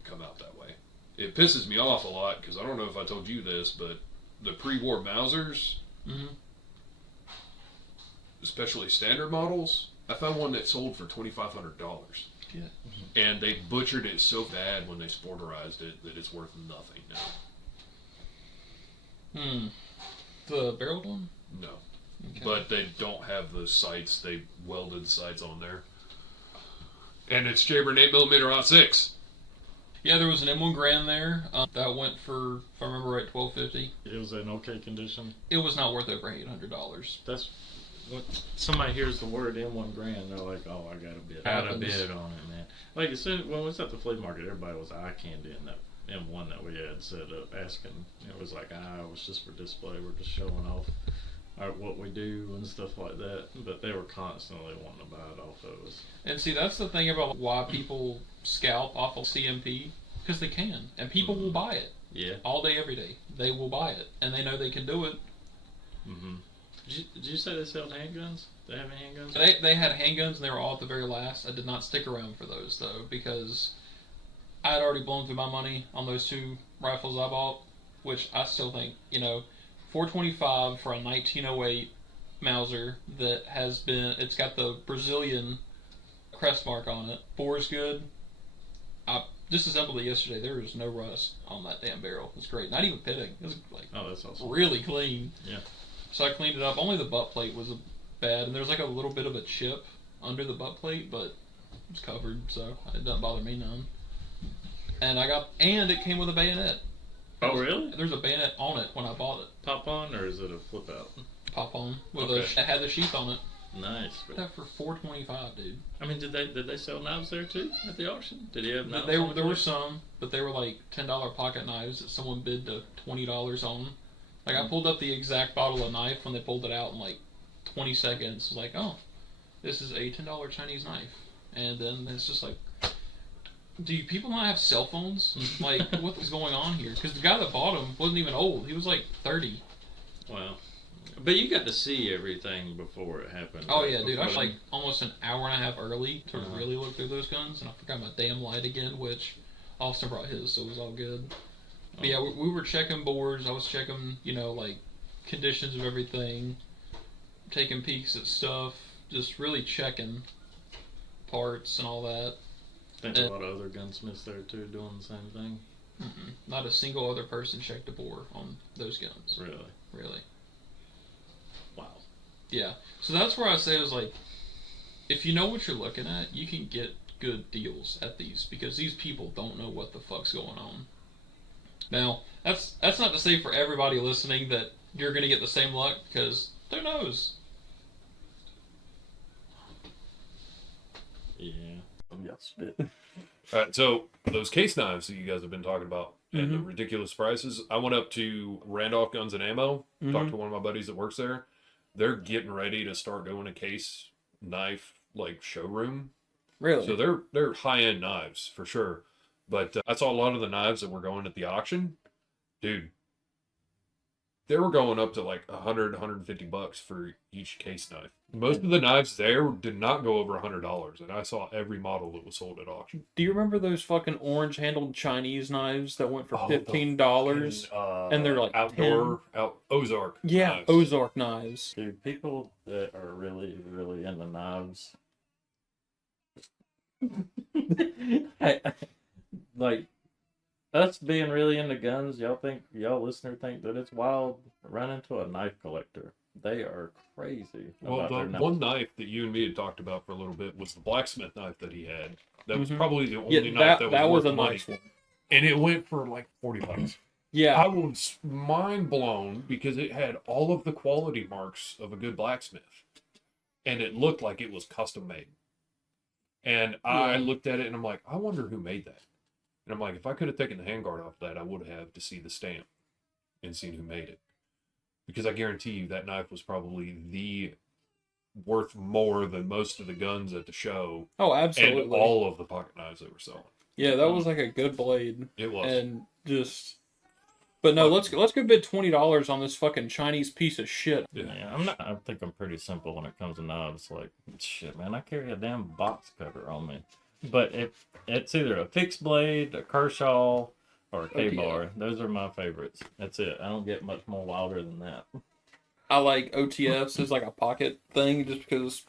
come out that way. It pisses me off a lot because I don't know if I told you this, but the pre-war Mausers, especially standard models, I found one that sold for $2,500. Yeah. And they butchered it so bad when they sporterized it that it's worth nothing now. The barreled one? No. Okay. But they don't have the sights. They welded sights on there. And it's chambered 8mm on 6. Yeah, there was an M1 Grand there. That went for, if I remember right, $1,250. It was in okay condition. It was not worth over $800. That's what somebody hears the word M1 Grand, they're like, "Oh, I got a bid. I got a bid on it, man." Like as soon when we was at the flea market, everybody was eye candy in that M1 that we had set up, asking. It was like, it was just for display. We're just showing off what we do and stuff like that. But they were constantly wanting to buy it off of us. And see, that's the thing about why people scalp off of CMP, because they can, and people will buy it. Yeah. All day, every day, they will buy it, and they know they can do it. Mm-hmm. Did you say they sell handguns? They have any handguns? They had handguns, and they were all at the very last. I did not stick around for those though, because I had already blown through my money on those 2 rifles I bought, which I still think, $425 for a 1908 Mauser that has been, it's got the Brazilian crest mark on it. Bore's good. I disassembled it yesterday. There was no rust on that damn barrel. It's great. Not even pitting. It was like that's awesome. really clean. Yeah. So I cleaned it up. Only the butt plate was bad, and there's like a little bit of a chip under the butt plate, but it's covered, so it doesn't bother me none. And it came with a bayonet. Oh, really? There's a bayonet on it when I bought it. Pop on, or is it a flip out? Pop on with Okay. it had the sheath on it. Nice. Got that for $425, dude. I mean, did they sell knives there too at the auction? Did he have knives? There were some, but they were like $10 pocket knives that someone bid to $20 on. Like I pulled up the exact bottle of knife when they pulled it out in like 20 seconds. Like, oh, this is a $10 Chinese knife, and then it's just like, do you people not have cell phones? Like, what is going on here? Because the guy that bought them wasn't even old. He was like 30. Wow. But you got to see everything before it happened. Oh right? yeah, dude. I was Before like almost an hour and a half early to really look through those guns, and I forgot my damn light again, which Austin brought his, so it was all good. But yeah, we were checking boards. I was checking, like conditions of everything, taking peeks at stuff, just really checking parts and all that. I think a lot of other gunsmiths there too doing the same thing. Not a single other person checked a bore on those guns. Really. Wow. Yeah. So that's where I say it was like, if you know what you're looking at, you can get good deals at these, because these people don't know what the fuck's going on. Now, that's not to say for everybody listening that you're going to get the same luck, because who knows? Yeah. Alright, so those case knives that you guys have been talking about and the ridiculous prices, I went up to Randolph Guns and Ammo, talked to one of my buddies that works there. They're getting ready to start going to case knife showroom. Really? So they're high-end knives for sure. But I saw a lot of the knives that were going at the auction. Dude, they were going up to like $100, $150 for each case knife. Most of the knives there did not go over $100, and I saw every model that was sold at auction. Do you remember those fucking orange-handled Chinese knives that went for $15? And they're like Ozark. Yeah, knives. Ozark knives. Dude, people that are really, really into knives, like, us being really into guns, y'all listener think that it's wild. Run into a knife collector. They are crazy. Well, about their the knives. one knife that you and me had talked about for a little bit was the blacksmith knife that he had. That was Mhm. probably the only Yeah, knife that that was was a worth money. nice one. And it went for like $40. Yeah. I was mind blown because it had all of the quality marks of a good blacksmith. And it looked like it was custom made. And I looked at it and I'm like, I wonder who made that. And I'm like, if I could have taken the handguard off that, I would have to see the stamp and seen who made it. Because I guarantee you that knife was probably worth more than most of the guns at the show Oh, and absolutely. all of the pocket knives they were selling. Yeah, that was like a good blade. It was. And just, but no, let's go bid $20 on this fucking Chinese piece of shit. Yeah, I think I'm pretty simple when it comes to knives. Like, shit, man, I carry a damn box cutter on me. But it's either a fixed blade, a Kershaw, or a K-bar. Those are my favorites. That's it. I don't get much more wilder than that. I like OTFs as like a pocket thing just because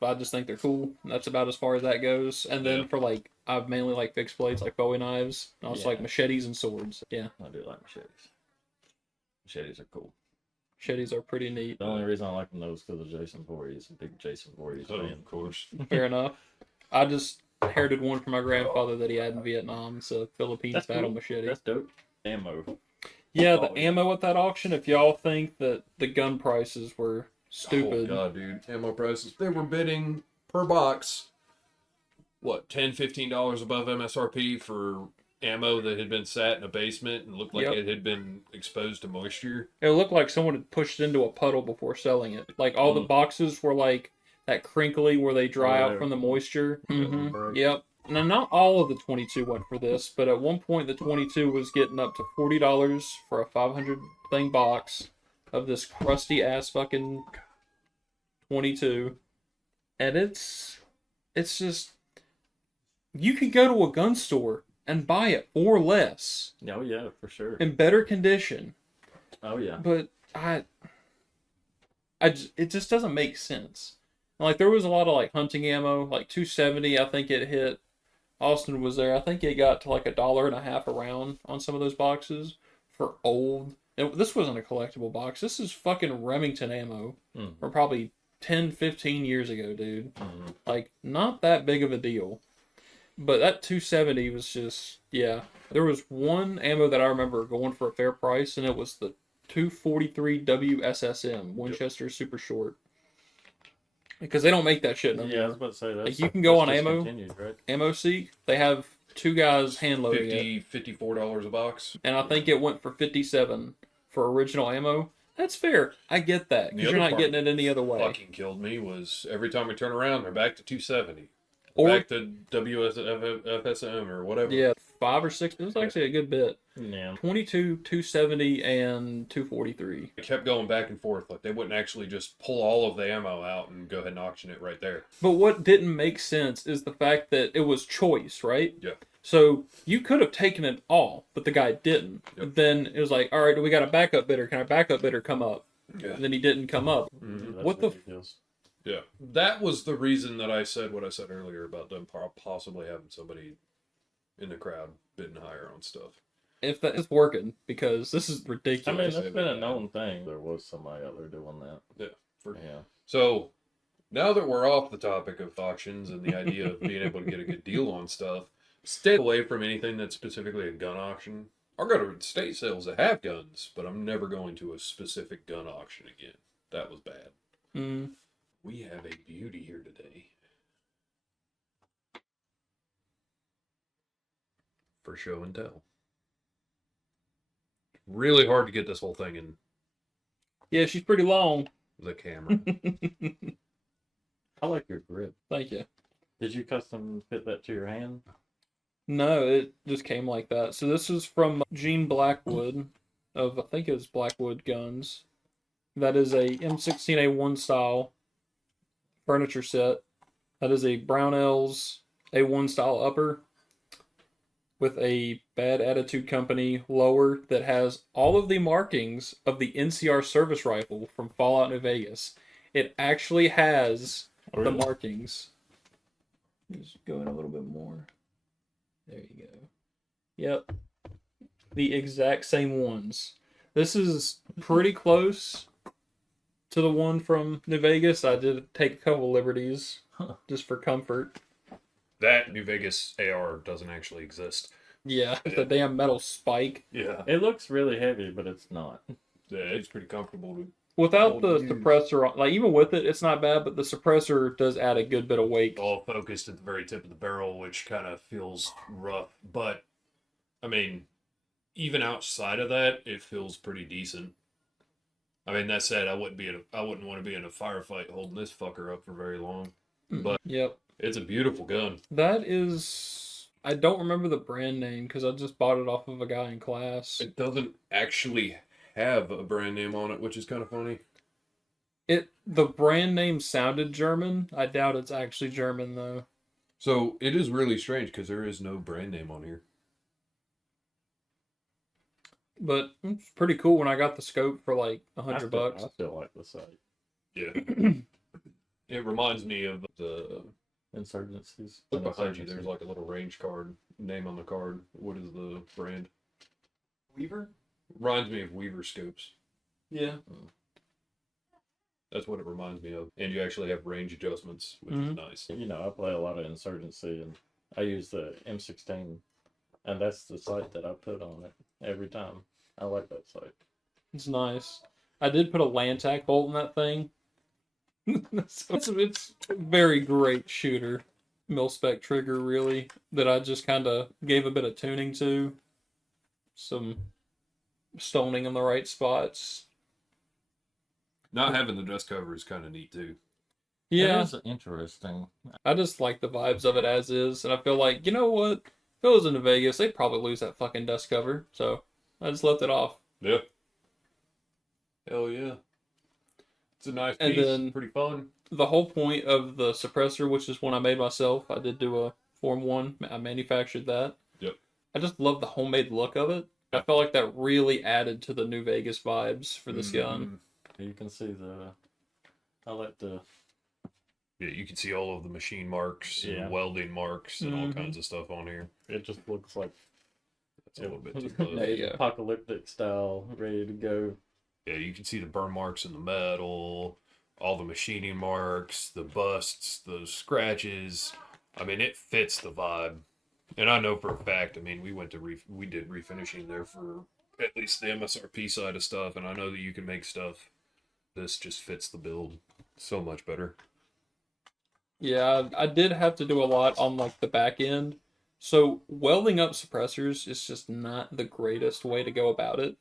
I just think they're cool. That's about as far as that goes. And then for like, I mainly like fixed blades, like Bowie knives. And also like machetes and swords. Yeah. I do like machetes. Machetes are cool. Machetes are pretty neat. The only reason I like them though is because of Jason Voorhees. A big Jason Voorhees Oh, fan. of course. Fair enough. I just inherited one from my grandfather that he had in Vietnam. It's a Philippines That's battle cool. machete. That's dope. Ammo. Yeah, the ammo at that auction, if y'all think that the gun prices were stupid. Oh, God, dude. Ammo prices. They were bidding per box, what, $10, $15 above MSRP for ammo that had been sat in a basement and looked like it had been exposed to moisture. It looked like someone had pushed it into a puddle before selling it. Like all the boxes were like that crinkly where they dry out from the moisture. Mm-hmm. Yep. Now, not all of the 22 went for this, but at one point the 22 was getting up to $40 for a 500 thing box of this crusty ass fucking 22. And it's just, you can go to a gun store and buy it or less Oh yeah, for sure. in better condition. Oh yeah. But it just doesn't make sense. Like there was a lot of like hunting ammo, like 270. I think it hit. Austin was there. I think it got to like $1.50 a round on some of those boxes for old. And this wasn't a collectible box. This is fucking Remington ammo from probably 10, 15 years ago, dude. Like not that big of a deal. But that 270 was just, yeah. There was one ammo that I remember going for a fair price, and it was the 243 WSSM, Winchester Super Short. Because they don't make that shit no more. Yeah, I was about to say that. Like you can go on right? Ammo Seek. They have two guys hand loading it. $54 a box. And I think it went for $57 for original ammo. That's fair. I get that. Because you're not getting it any other way. Fucking killed me was every time we turn around, they're back to 270. Or back to WSFSM or whatever. Yeah, 5 or 6. It was actually a good bit. Yeah. 22, 270, and 243. It kept going back and forth. Like they wouldn't actually just pull all of the ammo out and go ahead and auction it right there. But what didn't make sense is the fact that it was choice, right? Yeah. So you could have taken it all, but the guy didn't. Yep. But then it was like, all right, we got a backup bidder. Can our backup bidder come up? Yeah. And then he didn't come up. That's What the ridiculous. Yeah. That was the reason that I said what I said earlier about them possibly having somebody in the crowd bidding higher on stuff. If that is working, because this is I ridiculous. mean, that's been a known thing. There was somebody out there doing that. Yeah. So now that we're off the topic of auctions and the idea of being able to get a good deal on stuff, stay away from anything that's specifically a gun auction. I'll go to estate sales that have guns, but I'm never going to a specific gun auction again. That was bad. We have a beauty here today. For show and tell. Really hard to get this whole thing in Yeah, she's pretty long. the camera. I like your grip. Thank you. Did you custom fit that to your hand? No, it just came like that. So this is from Gene Blackwood of, I think it was Blackwood Guns. That is a M16A1 style furniture set. That is a Brownells A1 style upper with a Bad Attitude Company lower that has all of the markings of the NCR service rifle from Fallout New Vegas. It actually has the markings. Just go in a little bit more. There you go. Yep. the exact same ones. This is pretty close to the one from New Vegas. I did take a couple liberties just for comfort. That New Vegas AR doesn't actually exist. Yeah, the damn metal spike. Yeah. It looks really heavy, but it's not. Yeah, it's pretty comfortable. Without the Use. suppressor, like even with it, it's not bad, but the suppressor does add a good bit of weight. All focused at the very tip of the barrel, which kind of feels rough. But, I mean, even outside of that, it feels pretty decent. I mean, that said, I wouldn't want to be in a firefight holding this fucker up for very long. But Yep. it's a beautiful gun. That is, I don't remember the brand name because I just bought it off of a guy in class. It doesn't actually have a brand name on it, which is kind of funny. The brand name sounded German. I doubt it's actually German though. So it is really strange because there is no brand name on here. But it's pretty cool when I got the scope for like $100. I still like the sight. Yeah. It reminds me of the Insurgencies. look behind you. There's like a little range card name on the card. What is the brand? Weaver? Reminds me of Weaver scopes. Yeah. That's what it reminds me of. And you actually have range adjustments, which is nice. You know, I play a lot of Insurgency, and I use the M16, and that's the sight that I put on it every time. I like that sight. It's nice. I did put a Lantac bolt in that thing. So it's a very great shooter. Mil-spec trigger, really, that I just kind of gave a bit of tuning to. Some stoning in the right spots. Not having the dust cover is kind of neat too. Yeah, That is interesting. I just like the vibes of it as is, and I feel like, you know what? If it was in Vegas, they'd probably lose that fucking dust cover, so I just left it off. Yeah. Hell yeah. It's a nice And piece. then- Pretty fun. The whole point of the suppressor, which is one I made myself, I did do a Form 1, I manufactured that. Yep. I just love the homemade look of it. I felt like that really added to the New Vegas vibes for this gun. You can see I like the Yeah, you can see all of the machine marks and Yeah. welding marks and all kinds of stuff on here. it just looks like That's a little bit too close. There you go. apocalyptic style, ready to go. Yeah, you can see the burn marks in the metal, all the machining marks, the busts, the scratches. I mean, it fits the vibe. And I know for a fact, I mean, we did refinishing there for at least the MSRP side of stuff, and I know that you can make stuff. This just fits the build so much better. Yeah, I did have to do a lot on like the back end. So welding up suppressors is just not the greatest way to go about it,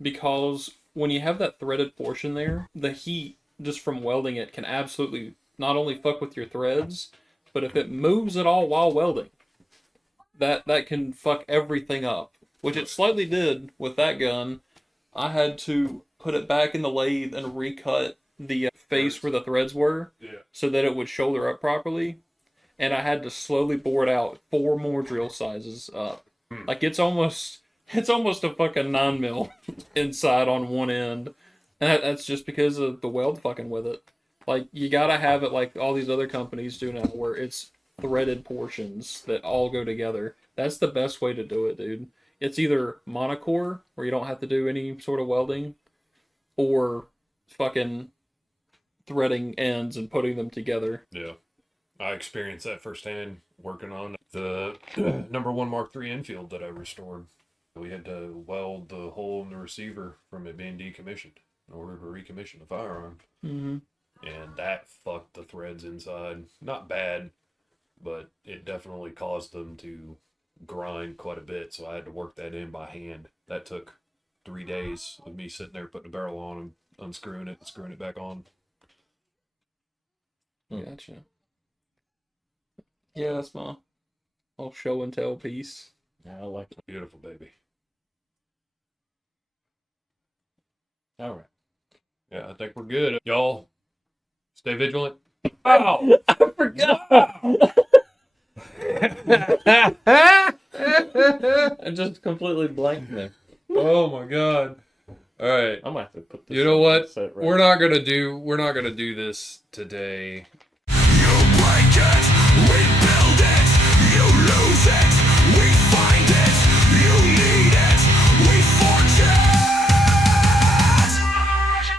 because when you have that threaded portion there, the heat just from welding it can absolutely not only fuck with your threads, but if it moves at all while welding, that can fuck everything up, which it slightly did with that gun. I had to put it back in the lathe and recut the face where the threads were, so that it would shoulder up properly, and I had to slowly bore it out 4 more drill sizes up. Like it's almost a fucking 9mm inside on one end, and that's just because of the weld fucking with it. Like you gotta have it like all these other companies do now, where it's threaded portions that all go together. That's the best way to do it, dude. It's either monocore, where you don't have to do any sort of welding, or fucking threading ends and putting them together. Yeah. I experienced that firsthand working on the number 1 Mark III Enfield that I restored. We had to weld the hole in the receiver from it being decommissioned in order to recommission the firearm. Mm-hmm. And that fucked the threads inside. Not bad, but it definitely caused them to grind quite a bit, so I had to work that in by hand. That took 3 days of me sitting there putting the barrel on and unscrewing it and screwing it back on. Gotcha. Yeah, that's my whole show and tell piece. Yeah, I like it. Beautiful, baby. All right. Yeah, I think we're good. Y'all, stay vigilant. Oh, I forgot. I just completely blanked me. Oh my god. All right. I'm gonna have to put this. You know on what? set right We're not gonna do this today. You break it, we build it, you lose it.